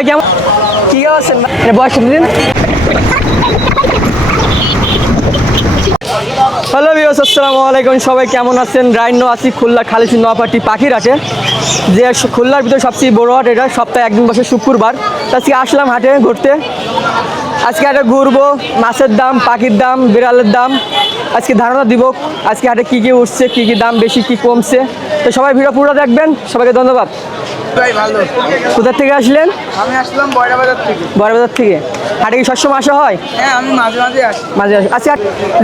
ভাই, কেমন? কি আছেন বয়স দিন হ্যালো বিয়স আসসালামু আলাইকুম। সবাই কেমন আছেন? রাইন্য আছি, খুলনা খালিছি নপাটি পাখির আছে যে খুলনার ভিতরে সবচেয়ে বড় হাট এটা, সপ্তাহে একদিন বসে শুক্রবার। তা আজকে আসলাম হাটে ঘুরতে। আজকে হাটে ঘুরবো মাছের দাম পাখির দাম বিড়ালের দাম। আজকে ধারণা দিব আজকে হাটে কী কী উঠছে কী কী দাম বেশি কী কমছে। তো সবাই ভিডিও পুরো দেখবেন সবাইকে ধন্যবাদ। ভাই ভালো। কোথা থেকে আসলেন? আমি আসলাম বয়রা বাজার থেকে। বড়বাজার থেকে। হাটে কি সবসময় আসা হয়? হ্যাঁ আমি মাঝে মাঝে আসি। মাঝে। আচ্ছা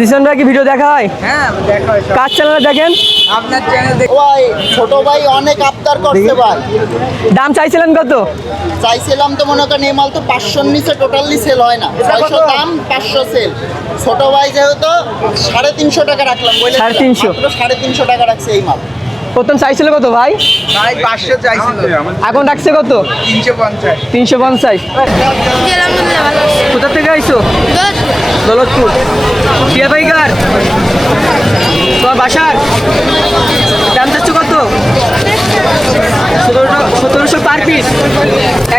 রিসেন্ট ভাই কি ভিডিও দেখা হয়? হ্যাঁ দেখা হয় কার চ্যানেলে দেখেন? আপনার চ্যানেল ভাই ছোট ভাই অনেক আবদার করছে ভাই। দাম চাইছিলেন কত? চাইছিলাম তো মনে করেন এই মাল তো পাঁচশোর নিচে টোটালি সেল হয় না। ছয়শো দাম পাঁচশো সেল। ছোট ভাই যেহেতু সাড়ে তিনশো টাকা রাখলাম বলে সাড়ে তিনশো? সাড়ে তিনশো টাকা রাখছে এই মাল। প্রথম চাইছিল কত ভাই? ভাই পাঁচশো চাইছিল। এখন রাখছে কত? তিনশো পঞ্চাশ। তিনশো পঞ্চাশ। কোথা থেকে আইছো? দৌলতপুর। তোমার বাসার? দাম চাচ্ছ কত? সতেরোশো পার পিস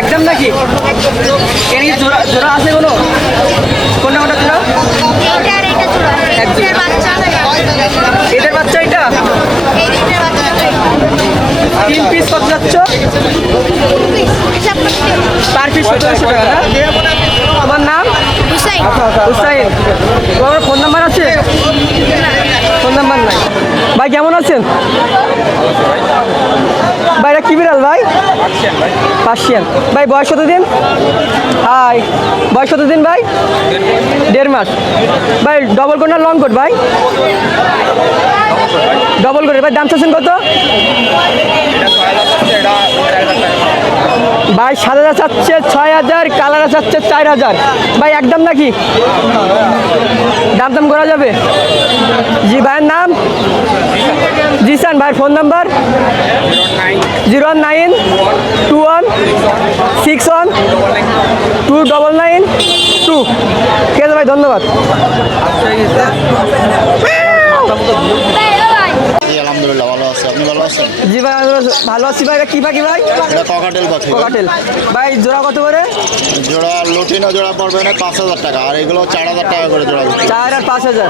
একদম নাকি? জোড়া জোড়া আছে সতেরোশো টাকা না তোমার নাম হুসাইন হুসাইন। তোমার ফোন নাম্বার আছে? ফোন নাম্বার নাই। ভাই কেমন আছেন? ভাই এটা কি বিড়াল ভাই? পার্সিয়ান। ভাই বয়স কত দিন? হাই বয়স কত দিন ভাই? দেড় মাস। ভাই ডবল কোট না লং কোট ভাই? ডবল কোট ভাই দাম চাচ্ছেন কত? ভাই সাত হাজার চাচ্ছে ছয় হাজার কালার চাচ্ছে চার হাজার। ভাই একদম নাকি? দাম দাম করা যাবে? জি ভাইয়ের নাম? জি জিসান ভাইয়ের phone number? Zero one nine two one six one two double nine two. ঠিক আছে ভাই ধন্যবাদ। আলহামদুলিল্লাহ ভালো আছে আপনি ভালো আছেন জি ভাই ভালো আছি? ভাই কি পাখি ভাই? ককাটেল পাখি কোকাটেল ভাই জোড়া কত করে? জোড়া লুটিনো জোড়া পড়বে না পাঁচ হাজার টাকা। আর এগুলো চার হাজার টাকা করে জোড়া। চার আর পাঁচ হাজার।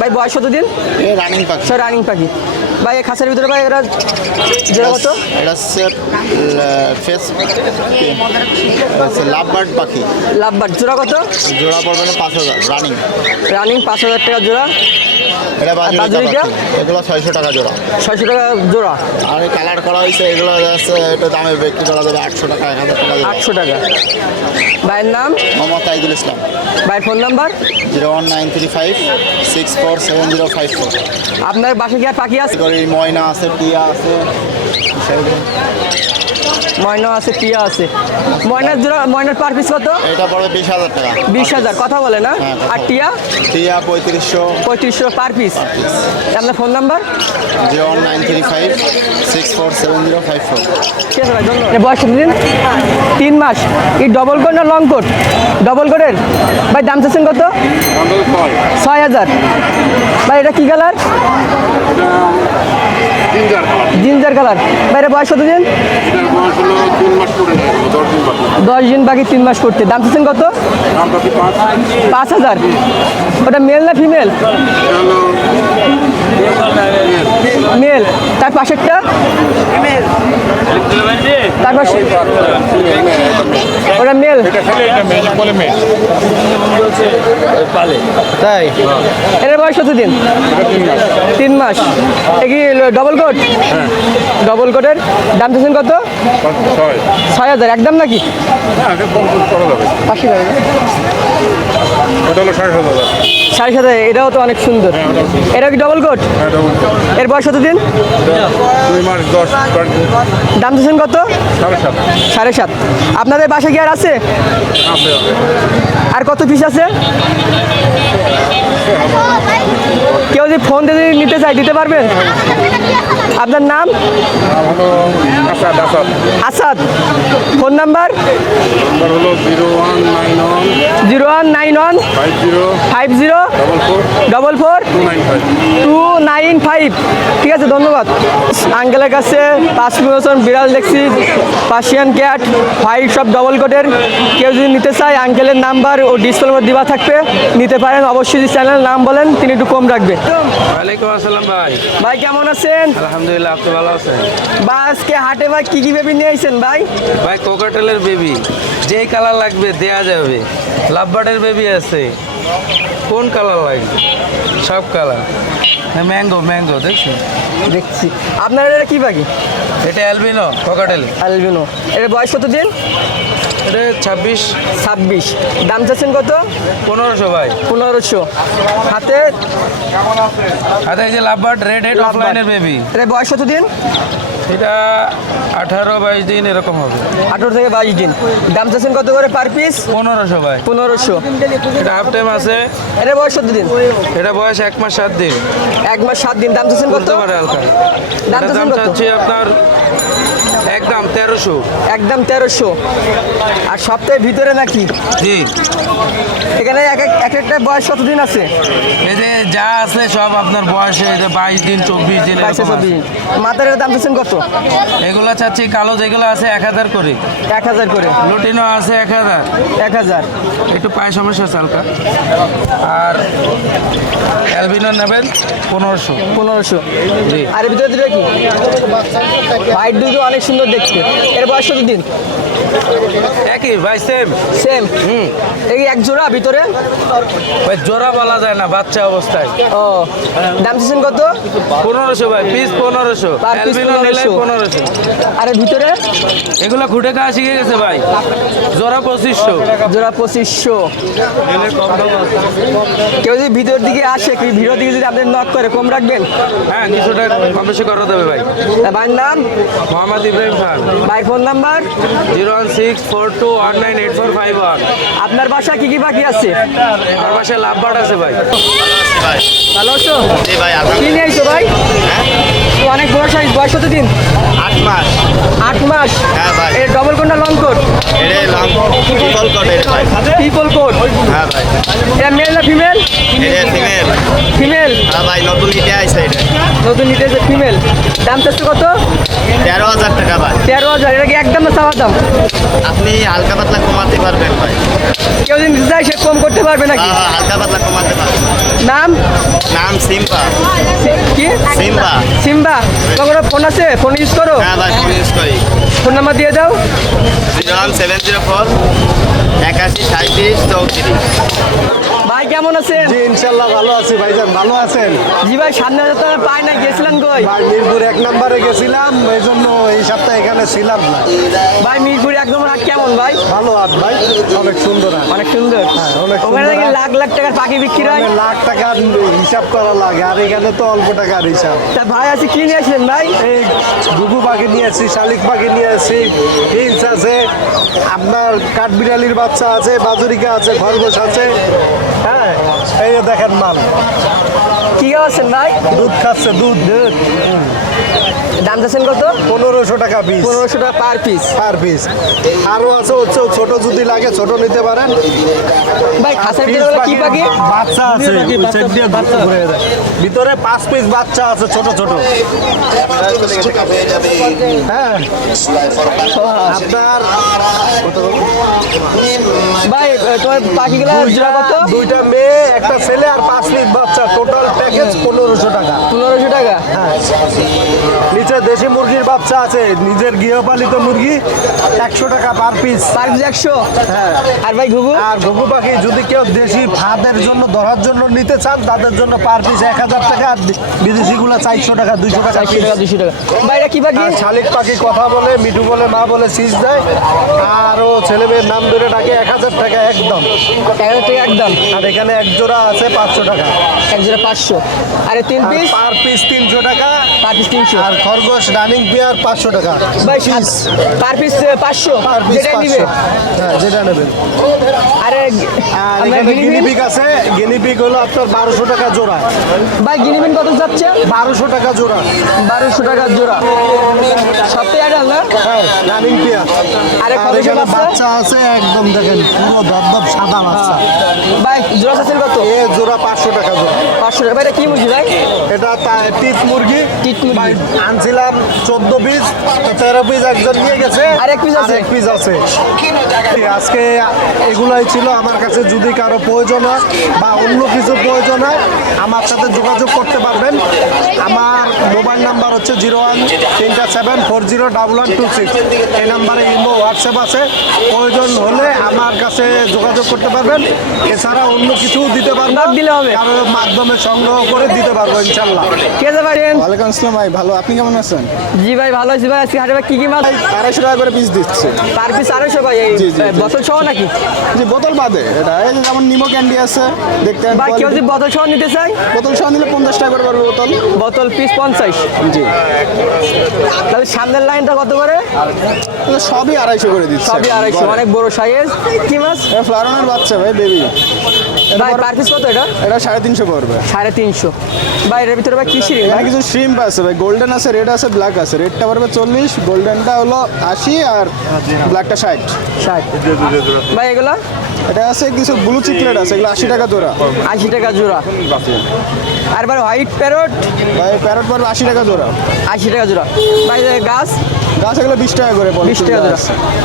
ভাই বয়স কত দিন রানিং পাখি। সব রানিং পাখি। ভাই এই খাঁচার ভিতরে ভাই এরা জোড়া কত? এটা ফেস লাভ বার্ড পাখি। লাভবার জোড়া কত? জোড়া পড়বে না পাঁচ হাজার রানিং রানিং পাঁচ হাজার টাকা জোড়া। এটা বাজুরিকা? এগুলো ছয়শো টাকা জোড়া। ছয়শো টাকা জোড়া? আর কালার করা হয়েছে এগুলো এটা দামে বিক্রি করা যাবে আটশো টাকা এক হাজার টাকা। আটশো টাকা। ভাইয়ের নাম? মোহাম্মদ তাইদুল ইসলাম। ভাইয়ের phone number? Zero one nine three five six four seven zero five four. আপনার বাসা কি আর পাখি আছে? ময়না আছে টিয়া আছে ময়না আছে টিয়া আছে। ময়নার জোড়া ময়নার পার পিস কত? এটা পড়বে বিশ হাজার টাকা। বিশ হাজার কথা বলে না? হ্যাঁ, আর টিয়া? টিয়া পঁয়ত্রিশশো। পঁয়ত্রিশশো পার পিস আপনার phone number zero nine three five six four seven zero five four. ঠিক আছে ভাই ধন্যবাদ। বয়স দিন? তিন মাস। এই ডবল কোট না লং কোট ডবল কোটের ভাই দাম চাচ্ছেন কত? ছয় হাজার। ভাই এটা কি কালার জিঞ্জার কালার বাইরে বয়স কত দিন? দশ দিন বাকি। তিন মাস করতে। দাম চাচ্ছেন কত? পাঁচ। হাজার। ওটা মেল না ফিমেল মেল তার পাশেরটা? তার ওটা মেল। তাই? এটার বয়স কত দিন? তিন মাস। এ কি ডবল কোট ডবল কোটের দাম চাচ্ছেন কত? ছয়। হাজার। একদম নাকি? পাশে সাড়ে সাত হাজার। এটাও তো অনেক সুন্দর। এটা কি ডবল কোট এর বয়স কত দিন? দাম দিচ্ছেন কত? সাড়ে সাত। আপনাদের বাসা কি আর আছে? আর কত পিস আছে? যদি ফোন দিয়ে যদি নিতে চাই, দিতে পারবেন? আপনার নাম? Asad. Phone number? Zero one nine one five zero double four two nine five. Five ঠিক আছে, ধন্যবাদ। আঙ্কেলের কাছে পাঁচ বছর বিড়াল দেখছি পার্সিয়ান ক্যাট হোয়াইট সব ডবল কোটের কেউ যদি নিতে চায়, আঙ্কেলের নাম্বার ও ডিসপ্লের দেওয়া থাকবে। নিতে পারেন, অবশ্যই চ্যানেল নাম বলেন, তিনি একটু কম রাখবে। ওয়ালাইকুম আসসালাম ভাই। ভাই কেমন আছেন? আলহামদুলিল্লাহ আপনি ভালো আছেন? বা আজকে হাটে ভাই কি কি বেবি নিয়ে আইছেন ভাই? ভাই কোকাটেলের বেবি। যেই কালার লাগবে দেয়া যাবে। লাভবার্ডের বেবি আছে। কোন কালার লাগবে? সব কালার ম্যাঙ্গো ম্যাঙ্গো দেখছ দেখছি। আপনার এটা কি পাখি এটা অ্যালবিনো কোকাটেল অ্যালবিনো এটা বয়স কত দিন? এটা ছাব্বিশ। ছাব্বিশ। দাম চাচ্ছেন কত? পনেরোশো ভাই। পনেরোশো। হাতে? আচ্ছা এই যে লাভবার্ড রেড হেড অফলাইনের বেবি এটা বয়স কত দিন এটা আঠারো বাইশ দিন এরকম হবে। আঠারো থেকে বাইশ দিন। দাম চাচ্ছেন কত করে পার পিস পনেরোশো ভাই। পনেরোশো। এটা হাফ টাইম আছে। এটা বয়স কত দিন এটা বয়স এক মাস সাত দিন। এক মাস সাত দিন। দাম চাচ্ছেন কত? দাম চাচ্ছেন কত? আপনার একদম তেরোশো। একদম তেরোশো। আর সপ্তাহের ভিতরে নাকি? জি। এখানে এক এক এক একটা বয়স কত দিন আছে? এই যে যা আছে সব আপনার বয়সে এই যে বাইশ দিন চব্বিশ দিন বাইশে চব্বিশ। মাথার দাম চাচ্ছেন কত? এগুলো চাচ্ছি কালো যেগুলো আছে এক হাজার করে। এক হাজার করে। লুটিনো আছে এক হাজার। এক হাজার। একটু পায়ে সমস্যা আছে হালকা। আর অ্যালবিনো নেবেন পনেরোশো। পনেরোশো। জি। আর ভিতরে দিবে কি? হোয়াইট দুটো অনেক সুন্দর দেখতে। এর বয়স কত দিন একই ভাই সেম সেম হুম। এই এক জোড়া ভিতরে? ভাই জোড়া বলা যায় না বাচ্চা অবস্থায়। ও দাম চাচ্ছেন কত? পনেরোশো ভাই পিস পনেরোশো। Per piece 1500 পনেরোশো। আর ভিতরে? এগুলো খুঁটে খাওয়া শিখে গেছে ভাই। জোড়া পঁচিশশো। জোড়া পঁচিশশো। কেউ যদি ভিতর দিকে আসে কি ভিডিও দিকে যদি আপনাদের নক করে কম রাখবেন? হ্যাঁ কিছুটা কম বেশি করা দেবে ভাই। ভাইয়ের নাম? মোহাম্মদ ইব্রাহিম খান। ভাই phone number zero one six four two one nine eight four five one আপনার বাসা কি কি বাকি আছে? আমার বাসায় লাভ বাট আছে ভাই। ভাই ভালো আছো? ভাই কি নিয়ে আইছো ভাই? অনেক বয়স সাইজ বয়স কত দিন আট মাস। মাস। হ্যাঁ ভাই। এর ডবল কোনটা লং কোট এটা লং ট্রিপল কোট এটা ভাই। ট্রিপল কোট হ্যাঁ ভাই। এটা মেল না ফিমেল এটা ফিমেল ফিমেল হ্যাঁ ভাই নতুন ইটে আইছে এটা। নতুন নিতেছে ফিমেল দাম চাচ্ছে কত? তেরো হাজার টাকা ভাই। তেরো হাজার। এটা কি একদম না চাওয়ার দাম? আপনি হালকা পাতলা কমাতে পারবেন ভাই। কেউ যদি নিতে চায় সে কম করতে পারবে নাকি? হ্যাঁ হ্যাঁ হালকা পাতলা কমাতে পারবেন। নাম? নাম সিম্পা সি- কি? সিম্বা। সিম্বা। তোমার ফোন আছে? ফোন ইউজ করো। হ্যাঁ ভাই ফোন ইউজ করি। ফোন নাম্বার দিয়ে দাও। Zero one seven zero four একাশি সাঁত্রিশ চৌত্রিশ। কেমন আছেন? জি ইনশাল্লাহ ভালো আছি ভাইজান ভালো আছেন? জি ভাই সামনে টাকা পাই না গেছিলেন কই? ভাই মিরপুর এক নম্বরে গেছিলাম এই জন্য এই সপ্তাহে এখানে ছিলাম না। ভাই মিরপুর একদম হাট কেমন ভাই? ভালো হাট ভাই অনেক সুন্দর হাট। অনেক সুন্দর। হ্যাঁ, অনেক ওখানে নাকি লাখ লাখ টাকার পাখি বিক্রি হয়। লাখ টাকার হিসাব করা লাগে আর এখানে তো অল্প টাকার হিসাব। তা ভাই আছে কি নিয়ে আসলেন ভাই? এই ঘুঘু পাখি নিয়ে আসছি শালিক পাখি নিয়ে আসছি হিংস আছে আপনার কাঠবিড়ালির বাচ্চা আছে বাজুরিকা আছে খরগোশ আছে। হ্যাঁ এই যে দেখেন মাল কি আছেন ভাই? দুধ খাচ্ছে দুধ। দুধ। দাম চাচ্ছেন কত? পনেরোশো টাকা পিস পনেরোশো টাকা পার পিস পার পিস আরও আছে হচ্ছে ছোট যদি লাগে ছোট নিতে পারেন। ভাই খাসার ভিতরে কি পাখি? বাচ্চা আছে। ভিতরে পাঁচ পিস বাচ্চা আছে ছোট ছোট। হ্যাঁ। আপনার ভাই তোমার পাখিগুলো দুইটা মেয়ে একটা ছেলে আর পাঁচ বাচ্চা টোটাল প্যাকেজ পনেরোশো টাকা। পনেরোশো টাকা? নিচে দেশি মুরগির বাচ্চা আছে নিজের গৃহপালিত মুরগি একশো টাকা পার পিস পার পিস একশো? হ্যাঁ। আর ভাই ঘুঘু? আর ঘুঘু পাখি যদি কেউ দেশি ফাদের জন্য ধরার জন্য নিতে চান তাদের জন্য পার পিস এক হাজার টাকা আর বিদেশিগুলো চারশো টাকা দুইশো টাকা চারশো টাকা দুশো টাকা। ভাই এটা কি পাখি? শালিক পাখি কথা বলে মিঠু বলে মা বলে সিজ দেয়। আর ও ছেলে মেয়ের নাম ধরে ডাকে এক হাজার টাকা একদম। এক হাজার টাকা একদম। আর এখানে এক জোড়া আছে পাঁচশো টাকা। এক জোড়া পাঁচশো। আরে তিন পিস পার পিস তিনশো টাকা। পার পিস তিনশো। আর খরগোশ রানিং পেয়ার পাঁচশো টাকা। ভাই পার পিস পাঁচশো। যেটা নিবে। হ্যাঁ যেটা নেবেন আরে আর আপনার এখানে গিনিপিগ? গিনিপিক আছে। গিনিপিক হলো আপনার বারোশো টাকা জোড়া। ভাই গিনিপিন কত যাচ্ছে? বারোশো টাকা জোড়া। বারোশো টাকার জোড়া। না? হ্যাঁ রানিং পেয়ার আরে আর বাচ্চা? আছে একদম দেখেন পুরো সাদা বাচ্চা। ভাই জোড়া চাচ্ছেন কত? এ জোড়া পাঁচশো টাকা জোড়া। পাঁচশো টাকা। এটা কি মুরগি ভাই? এটা টিট মুরগি। টিট মুরগি। আনছিলাম চোদ্দ পিস তেরো পিস একজন নিয়ে গেছে। আর এক piece আছে? এক পিস আছে। আজকে এগুলাই ছিল আমার কাছে যদি কারও প্রয়োজন হয় বা অন্য কিছু প্রয়োজন হয় আমার সাথে যোগাযোগ করতে পারবেন। আমার মোবাইল নাম্বার হচ্ছে জিরো ওয়ান তিনটা seven four zero double one two six. এই নাম্বারে ইমো হোয়াটসঅ্যাপ আছে। প্রয়োজন হলে আমার কাছে যোগাযোগ করতে পারবেন। এছাড়া অন্য কিছু দিতে পারবেন দিলে হবে। কারোর মাধ্যমে সংগ্রহ করে দিতে পারব ইনশাল্লাহ কে আছে ভাই? ওয়ালাইকুম আসসালাম ভাই ভালো? আপনি কেমন আছেন? জি ভাই ভালো আছি ভাই। আজকে হাটে ভাই কি কি মাছ? আড়াইশো টাকা করে পিস দিচ্ছে। পার পিস আড়াইশো ভাই এই জি, জি, জি। সহ নাকি? যে বোতল বাদে। এটা এই যেমন নিমো ক্যান্ডি আছে দেখতে ভাই কেউ যদি বোতল সহ নিতে চাই বোতল সহ নিলে পঞ্চাশ টাকা করে পারবে বোতল। বোতল পিস পঞ্চাশ। জি। তাহলে সামনের লাইনটা কত করে? সবই আড়াইশো করে দিচ্ছে। সবই আড়াইশো অনেক বড় সাইজ কি মাছ? ফ্লারনের বাচ্চা ভাই বেবি ভাই পার পিস কত এটা? এটা সাড়ে তিনশো পড়বে। সাড়ে তিনশো। ভাই এর ভিতরে ভাই কি ভাই কিছু শ্রিম্প আছে ভাই গোল্ডেন আছে রেড আছে ব্ল্যাক আছে। রেডটা পড়বে চল্লিশ গোল্ডেনটা হলো আশি আর ব্ল্যাকটা ষাট। ষাট। ভাই এগুলা? এটা আছে কিছু ব্লু চিকলেট আছে এগুলো আশি টাকা জোড়া। আশি টাকা জোড়া। আর ভাই হোয়াইট প্যারট ভাই প্যারট পড়বে আশি টাকা জোড়া। আশি টাকা জোড়া। ভাই গাছ? গাছ এগুলো বিশ টাকা করে পড়বে বিশ টাকা জোড়া।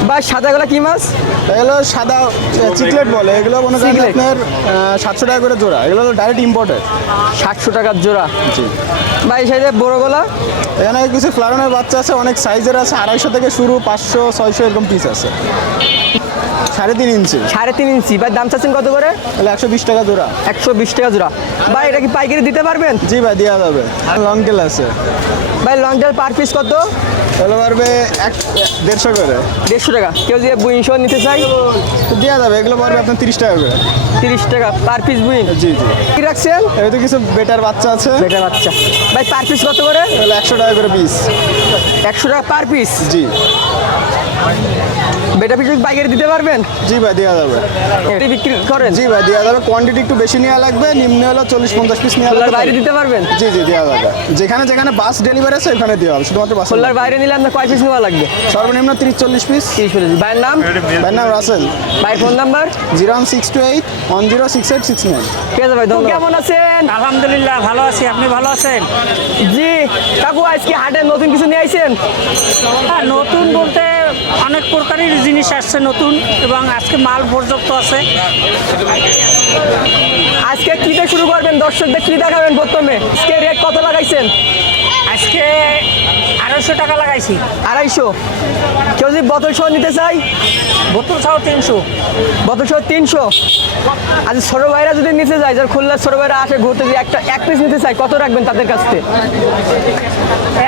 ভাই সাদাগুলা কি মাছ? এগুলো সাদা চিকলেট বলে। এগুলো মনে করেন আপনার সাতশো টাকা করে জোড়া। এগুলো তো ডাইরেক্ট ইম্পোর্টেড সাতশো টাকার জোড়া। জি। ভাই এই সাইডে বড়গুলা এখানে কিছু ফ্লারনের বাচ্চা আছে অনেক সাইজের আছে। আড়াইশো থেকে শুরু পাঁচশো ছয়শো এরকম পিস আছে। সাড়ে তিন ইঞ্চি। সাড়ে তিন ইঞ্চি। ভাই দাম চাচ্ছেন কত করে? তাহলে একশো বিশ টাকা জোড়া। একশো বিশ টাকা জোড়া। ভাই এটা কি পাইকারি দিতে পারবেন? জি ভাই দেওয়া যাবে। আর লং টেল আছে। ভাই লং টেল পার পিস কত? তাহলে পারবে এক দেড়শো করে। দেড়শো টাকা। কেউ যদি বুইনশো নিতে চাই দেওয়া যাবে এগুলো পারবে আপনার তিরিশ টাকা করে। তিরিশ টাকা পার পিস বুইন? জি জি। কি রাখছেন? এই তো কিছু বেটার বাচ্চা আছে। বেটা বাচ্চা। ভাই পার পিস কত করে? তাহলে একশো টাকা করে পিস একশো টাকা পার পিস? জি। বেটা পিস পাইকারি দিতে পারবেন? জি ভাই দেওয়া যাবে। এটি বিক্রি করেন? জি ভাই দেওয়া যাবে। কোয়ান্টিটি একটু বেশি নেওয়া লাগবে নিম্নে হলো চল্লিশ পঞ্চাশ পিস নেওয়া লাগবে বাইরে দিতে পারবেন? জি জি দেওয়া যাবে। যেখানে যেখানে বাস ডেলিভারি আছে ওখানে দেওয়া হবে। শুধুমাত্র বাস খোলার বাইরে নিলে আপনার কয় পিস নেওয়া লাগবে? সর্বনিম্ন তিরিশ চল্লিশ পিস। তিরিশ পঁচিশ ভাইয়ের নাম? ভাই নাম রাসেল। ভাই phone number? Zero one six two eight one zero six eight six nine. ঠিক আছে ভাই ধন্যবাদ। কেমন আছেন? আলহামদুলিল্লাহ ভালো আছি। আপনি ভালো আছেন? জি কাকু আজকে হাটে নতুন কিছু নিয়ে আইছেন? হ্যাঁ নতুন বলতে অনেক প্রকারের জিনিস আসছে নতুন এবং আজকে মাল পর্যাপ্ত আছে। আজকে কি শুরু করবেন? দর্শকদের কি দেখাবেন প্রথমে? আজকে রেট কত লাগাইছেন? আজকে আড়াইশো টাকা লাগাইছি। আড়াইশো? কেউ যদি বোতল সহ নিতে চাই বোতল ছাও তিনশো। বোতল সহ তিনশো? আজ ছোটো ভাইরা যদি নিতে যায় যার খুলনার ছোটো ভাইরা আসে ঘুরতে যদি একটা এক পিস নিতে চাই কত রাখবেন তাদের কাছ থেকে?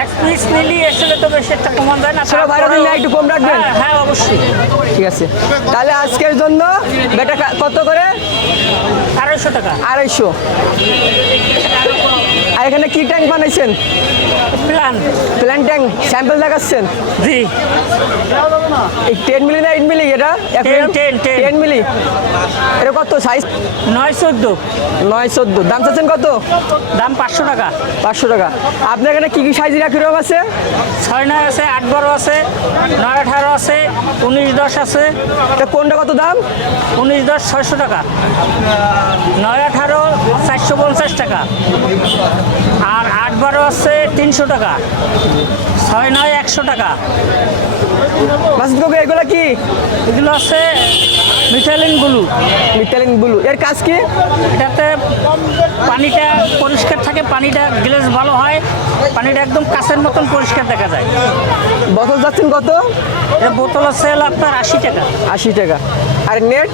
এক পিস নিলি এসলে তো বেশি একটা কমান যায় না ছোটো ভাইরা নিলে একটু কম রাখবেন? হ্যাঁ হ্যাঁ অবশ্যই। ঠিক আছে। তাহলে আজকের জন্য বেটা কত করে? আড়াইশো টাকা। আড়াইশো। আর এখানে কি ট্যাঙ্ক বানাইছেন? প্ল্যান প্ল্যান ট্যাঙ্ক স্যাম্পল দেখাচ্ছেন? জি। এই টেন মিলি না এইট মিলি এটা? 10, 10, 10 টেন মিলি এটা কত সাইজ নয় চোদ্দ। নয় চোদ্দ। দাম চাচ্ছেন কত? দাম পাঁচশো টাকা। পাঁচশো টাকা। আপনার এখানে কী কী সাইজ রাখি রকম আছে? ছয় নয় আছে আট বারো আছে নয় আঠারো আছে উনিশ দশ আছে। এটা কোনটা কত দাম? উনিশ দশ ছয়শো টাকা। নয় আঠারো চারশো পঞ্চাশ টাকা। আর আট বারো আছে তিনশো টাকা। ছয় নয় একশো টাকা। মাসুদ কাকু এগুলো কি? এগুলো আছে মিঠালিন ব্লু। মিটালিন ব্লু। এর কাজ কি? এটাতে পানিটা পরিষ্কার থাকে পানিটা গ্লেজ ভালো হয় পানিটা একদম কাছের মতন পরিষ্কার দেখা যায়। বোতল যাচ্ছেন কত? এটা বোতল আছে আপনার আশি টাকা। আশি টাকা। আর নেট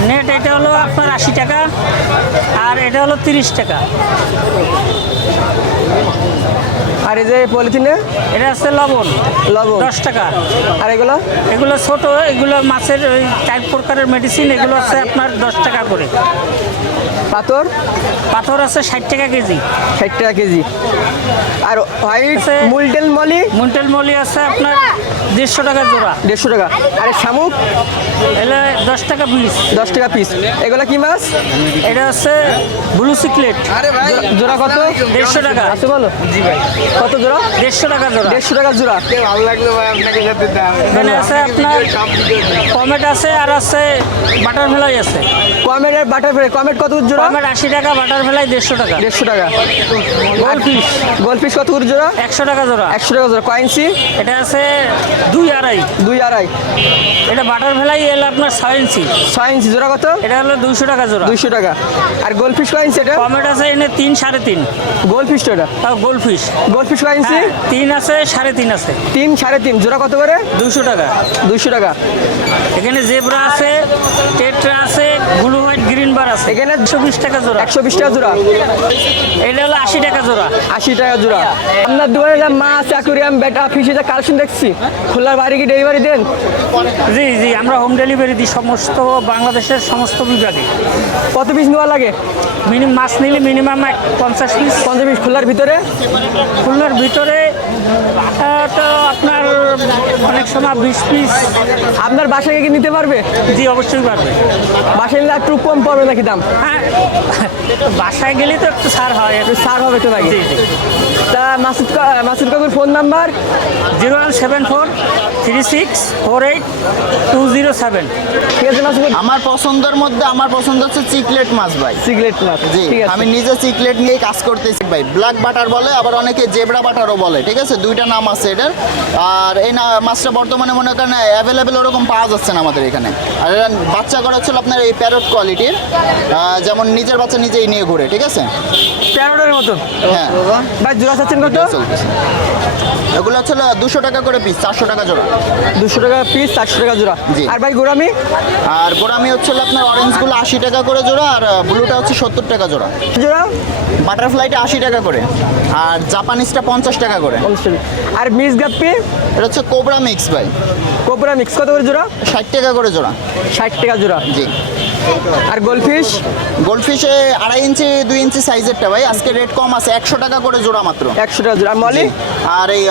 নেট এটা হলো আপনার আশি টাকা আর এটা হলো তিরিশ টাকা। আর এই যে পলিথিনে? এটা আছে লবণ। লবণ। দশ টাকা। আর এগুলো? এগুলো ছোট এগুলো মাছের ওই চার প্রকারের মেডিসিন এগুলো আছে আপনার দশ টাকা করে। পাথর? পাথর আছে ষাট টাকা কেজি। ষাট টাকা কেজি। আর হোয়াইট আছে- মুলটেল মলি? মুন্টেল মলি আছে আপনার দেড়শো টাকা জোড়া। দেড়শো টাকা। আর শামুক? এলে দশ টাকা পিস দশ টাকা পিস এগুলো কি মাছ? এটা আছে ব্লু সিকলেট জোড়া কত? দেড়শো টাকা। আছে বলো। জি ভাই। কত জোড়া? দেড়শো টাকা জোড়া। দেড়শো টাকা জোড়া। ভালো লাগল ভাই আপনাকে সাথে এখানে আছে আপনার কমেট আছে। আর আছে বাটার ফ্লাই আছে। কমেট আর বাটার ফ্রাই কমেট কত জোড়া? কমেট আশি টাকা বাটার ফ্লাই দেড়শো টাকা। দেড়শো টাকা। গোল পিস গোল পিস কত জোড়া? একশো টাকা জোড়া। একশো টাকা জোড়া। কয়েন্সি এটা আছে দুই আড়াই। দুই আড়াই। এটা বাটার ফ্লাই আপনার ছয় ইঞ্চি। ছয় ইঞ্চি জোড়া কত? এটা হলো দুইশো টাকা জোড়া। দুইশো টাকা। আর গোলফিশ এটা? কমেট আছে এনে তিন সাড়ে তিন। এটা? গোলফিশ গোল কয়েন্সি হ্যাঁ, তিন আছে সাড়ে তিন আছে। তিন সাড়ে তিন। জোড়া কত করে? দুশো টাকা। দুইশো টাকা। এখানে জেব্রা আছে টেট্রা আছে ব্লু হোয়াইট গ্রিন বার আছে। এখানে একশো বিশ টাকা জোড়া। একশো বিশ টাকা জোড়া। এটা হলো আশি টাকা জোড়া। আশি টাকা জোড়া। আপনার দোকানে যা মাছ অ্যাকুরিয়াম বেটা ফিশে যা কালেকশন দেখছি খোলার বাড়ি কি ডেলিভারি দেন? জি জি আমরা হোম ডেলিভারি দিই সমস্ত বাংলাদেশের সমস্ত বিভাগে। কত পিস নেওয়া লাগে? মিনিমাম মাছ নিলে মিনিমাম পঞ্চাশ পিস পঞ্চাশ পিস খোলার ভিতরে? খুলনার ভিতরে তো আপনার অনেক সময় বিশ পিস আপনার বাসায় কি নিতে পারবে? জি অবশ্যই পারবে। বাসায় নিলে একটু কম পড়বে নাকি দাম? হ্যাঁ বাসায় গেলে তো একটু সার হয়। একটু সার হবে তো নাকি? জি জি। তা মাসুদ মাসুদ কাকুর phone number? Zero one seven four three six four eight two zero seven. ঠিক আছে মাসুদ। আমার পছন্দের মধ্যে আমার পছন্দ হচ্ছে চিকলেট মাছ ভাই। চিকলেট মাছ জি ঠিক আছে। আমি নিজে চিকলেট নিয়ে কাজ করতেছি ভাই। ব্ল্যাক বাটার বলে আবার অনেকে জেব্রা বাটারও বলে ঠিক আছে? দুইটা নাম আছে এটার। আর এই না মাছটা বর্তমানে মনে করেন অ্যাভেলেবেল ওরকম পাওয়া যাচ্ছে না আমাদের এখানে। আর বাচ্চা করা হচ্ছিল আপনার এই প্যারট কোয়ালিটির যেমন নিজের বাচ্চা নিজেই নিয়ে ঘুরে ঠিক আছে? তেরোটার মতন? হ্যাঁ। ভাই জোড়া চাচ্ছেন কত? চলতেছে এগুলো হচ্ছে দুশো টাকা করে পিস চারশো টাকা জোড়া। দুশো টাকা পিস চারশো টাকা জোড়া। জি। আর ভাই গোড়ামি? আর গোড়ামি হচ্ছে আপনার অরেঞ্জগুলো আশি টাকা করে জোড়া আর ব্লুটা হচ্ছে সত্তর টাকা জোড়া। জোড়া? বাটারফ্লাইটা আশি টাকা করে আর জাপানিজটা পঞ্চাশ টাকা করে। আর মিক্স গাপ্পি? এটা হচ্ছে কোবরা মিক্স ভাই। Cobra mix. কত করে জোড়া? ষাট টাকা করে জোড়া। ষাট টাকা জোড়া। জি। আর গোলফিশ গোল্ডফিশে আড়াই ইঞ্চি দুই ইঞ্চি সাইজেরটা ভাই। আজকে রেট কম আছে একশো টাকা করে জোড়া মাত্র। একশো টাকা জোড়া। মলি? আর এই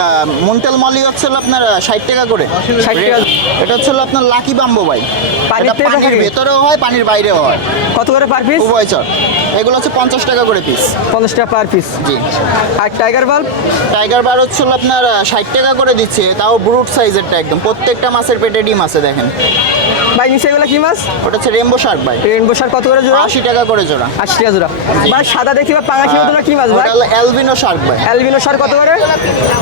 মুন্টেল মলি হচ্ছে আপনার ষাট টাকা করে। 60 টাকা। এটা হচ্ছে আপনার লাকি বাম্বো ভাই। পানির ভেতরেও হয় পানির বাইরেও হয়। কত করে পার পিস উভয়চর এগুলো হচ্ছে পঞ্চাশ টাকা করে পিস পঞ্চাশ টাকা পার পিস জি। আর টাইগার বাল্ব টাইগার বার হচ্ছে আপনার ষাট টাকা করে দিচ্ছে। তাও ব্রুট সাইজেরটা একদম। প্রত্যেকটা মাছের পেটে ডিম আছে দেখেন। ভাই নিচে এগুলো কি মাছ? ওটা হচ্ছে রেমবো শার্ক ভাই। রেনবো শার্ক কত করে জোড়া? আশি টাকা করে জোড়া। আশি টাকা জোড়া। ভাই সাদা দেখি বা পাঙাশি মতো কি মাছ ভাই? ওটা অ্যালবিনো শার্ক ভাই। শার্ক কত করে?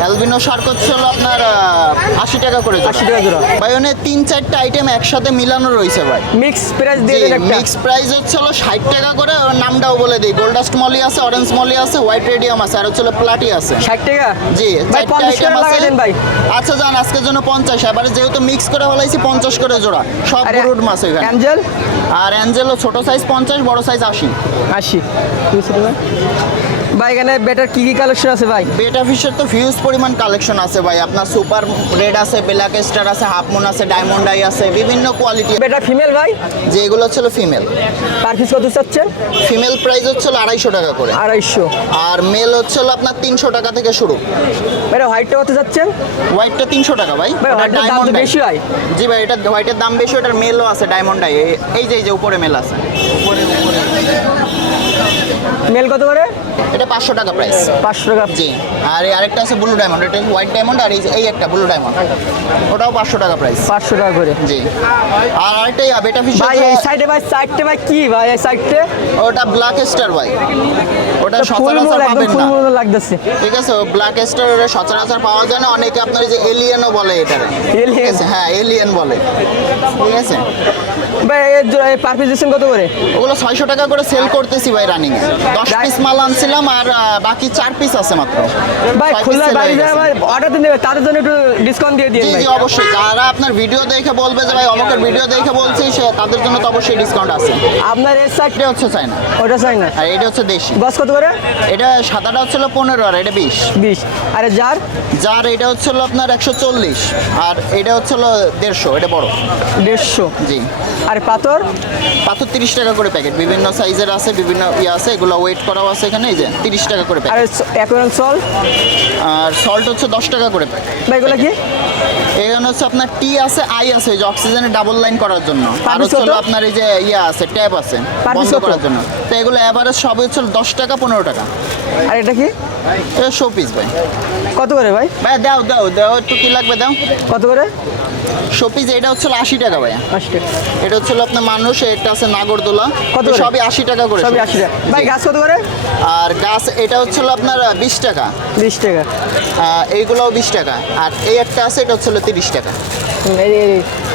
অ্যালবিনো শার্ক হচ্ছে হলো আপনার আহ, আশি টাকা করে জোড়া। 80 টাকা জোড়া। ভাই ওনে তিন চারটা আইটেম একসাথে মিলানো রয়েছে ভাই। মিক্স প্রাইস দিয়ে দেন একটা। মিক্স প্রাইস হচ্ছে হলো টাকা করে ওর নামটাও বলে দিই। গোল্ডাস্ট মলি আছে অরেঞ্জ মলি আছে হোয়াইট রেডিয়াম আছে আর হচ্ছে হলো প্লাটি আছে। ষাট টাকা? জি ভাই চারটা আইটেম আছে। ভাই। আচ্ছা যান আজকের জন্য পঞ্চাশ। এবারে যেহেতু মিক্স করে ফেলাইছি পঞ্চাশ করে জোড়া। সব ব্রুড মাছ এখানে। অ্যাঞ্জেল আর অ্যাঞ্জেলো ছোটো সাইজ পঞ্চাশ বড় সাইজ আশি। আশি। ভাই এখানে বেটার কি কি কালেকশন আছে ভাই? বেটা ফিশের তো হিউজ পরিমাণ কালেকশন আছে ভাই। আপনার সুপার রেড আছে ব্ল্যাক স্টার আছে হাফ মুন আছে ডায়মন্ড আই আছে বিভিন্ন কোয়ালিটি বেটার ফিমেল ভাই? যেগুলো হচ্ছিল ফিমেল পার পিস কত চাচ্ছেন? ফিমেল প্রাইস হচ্ছিল আড়াইশো টাকা করে। আড়াইশো। আর মেল হচ্ছিল আপনার তিনশো টাকা থেকে শুরু। ভাই হোয়াইটটা কত চাচ্ছেন? হোয়াইটটা তিনশো টাকা ভাই ভাই, ওটা দাম তো বেশি হয়। জি ভাই এটা হোয়াইটের দাম বেশি ওটার মেলও আছে ডায়মন্ড আই এই যে এই যে উপরে মেল আছে। উপরে উপরে। মেল কত করে? এটা পাঁচশো টাকা প্রাইস পাঁচশো টাকা। জি। আর এই আরেকটা আছে ব্লু ডায়মন্ড এটা হোয়াইট ডায়মন্ড আর এই এই একটা ব্লু ডায়মন্ড ওটাও পাঁচশো টাকা প্রাইস পাঁচশো টাকা করে। জি। আর আরেকটা বেটা ফিশ ভাই এই সাইডে ভাই সাইডটা ভাই কি ভাই এই সাইডতে ওটা ব্ল্যাক স্টার ভাই। ওটা সচরাচর পাবেন না। লাগতেছে। ঠিক আছে ব্ল্যাক স্টার সচরাচর পাওয়া যায় না অনেকে আপনার এই যে এলিয়েনও বলে Alien? আছে হ্যাঁ এলিয়েন বলে। ঠিক আছে? ভাই এই পার পিস দিচ্ছেন কত করে? ওগুলো ছয়শো টাকা করে সেল করতেছি ভাই রানিং দশ. পিস মাল আনছিলাম আর বাকি চার পিস আছে মাত্র। ভাই বাড়ি যারা অর্ডার দিতে নেবে তাদের জন্য একটু ডিসকাউন্ট দিয়ে দিন জি অবশ্যই। যারা আপনার ভিডিও দেখে বলবে যে ভাই অমুকের ভিডিও দেখে বলছি সে তাদের জন্য তো অবশ্যই ডিসকাউন্ট আছে। আপনার এর সাইড এটা হচ্ছে চাইনা ওটা চাই না আর এটা হচ্ছে দেশি। বস কত করে? এটা সাদাটা হচ্ছিল পনেরো আর এটা বিশ। বিশ। আরে যার যার এটা হচ্ছিল আপনার একশো চল্লিশ আর এটা হচ্ছিল দেড়শো এটা বড়। দেড়শো। জি। আর পাথর? পাথর তিরিশ টাকা করে প্যাকেট। বিভিন্ন সাইজের আছে বিভিন্ন ইয়ে আছে এগুলো ওয়েট করাও আছে এখানে এই যে তিরিশ টাকা করে আর এখন সল আর সল্ট হচ্ছে দশ টাকা করে প্যাকেট। ভাই এগুলো কি? এখানে হচ্ছে আপনার টি আছে আই আছে যে অক্সিজেনের ডাবল লাইন করার জন্য। আর হচ্ছে হলো আপনার এই যে ইয়ে আছে ট্যাব আছে বন্ধ করার জন্য। তো এগুলো এভারেজ সবই হচ্ছে দশ টাকা পনেরো টাকা। আর এটা কি? এটা শো পিস ভাই। কত করে ভাই? ভাই দাও দাও দাও একটু কি লাগবে দাও। কত করে? শো পিস এটা হচ্ছে আশি টাকা ভাইয়া। আশি টাকা। এটা হচ্ছে আপনার মানুষ এটা আছে নাগরদোলা। কত সবই আশি টাকা করে সবই আশি টাকা। ভাই গাছ কত করে? আর গাছ এটা হচ্ছে আপনার বিশ টাকা। বিশ টাকা। এইগুলোও বিশ টাকা। আর এই একটা আছে এটা হচ্ছে তিরিশ টাকা।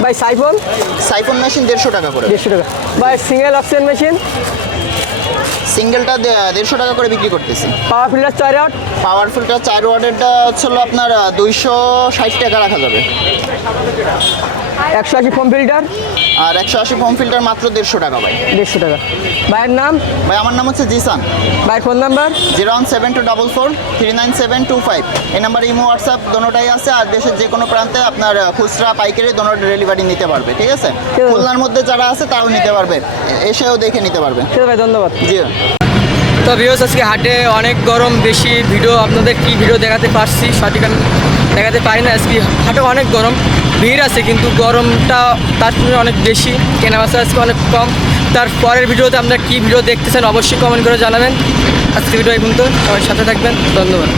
ভাই সাইফোন? সাইফোন মেশিন দেড়শো টাকা করে। দেড়শো টাকা। ভাই সিঙ্গেল অক্সিজেন মেশিন সিঙ্গেলটা দেড়শো টাকা করে বিক্রি করতেছি। পাওয়ার ফিল্টার চার আউট পাওয়ারফুলটা চার ওয়ার্ডেরটা হচ্ছে আপনার দুইশো ষাট টাকা রাখা যাবে। একশো আশি ফোম ফিল্টার আর একশো আশি ফোম ফিল্টার মাত্র দেড়শো টাকা ভাই। দেড়শো টাকা। ভাইয়ের নাম? ভাই আমার নাম হচ্ছে জিসান। ভাইয়ের phone number zero one seven two double four three nine seven two five. এই নাম্বার ইমো হোয়াটসঅ্যাপ দোনোটাই আছে আর দেশের যে কোনো প্রান্তে আপনার খুচরা পাইকারি দোনোটা ডেলিভারি নিতে পারবে ঠিক আছে? ঠিক আছে। খুলনার মধ্যে যারা আছে তারাও নিতে পারবে। এসেও দেখে নিতে পারবে। ঠিক আছে ভাই ধন্যবাদ। জি। তো ভিউস আজকে হাটে অনেক গরম বেশি ভিডিও আপনাদের কি ভিডিও দেখাতে পারছি? সঠিক আমি দেখাতে পারি না। আজকে হাটে অনেক গরম, ভিড় আছে কিন্তু গরমটা তার তুলনায় অনেক বেশি। কেনা বেচা আজকে অনেক কম। তার পরের ভিডিওতে আপনারা কী ভিডিও দেখতেছেন অবশ্যই কমেন্ট করে জানাবেন। আজকে ভিডিও এই পর্যন্ত। সবাই সাথে থাকবেন। ধন্যবাদ।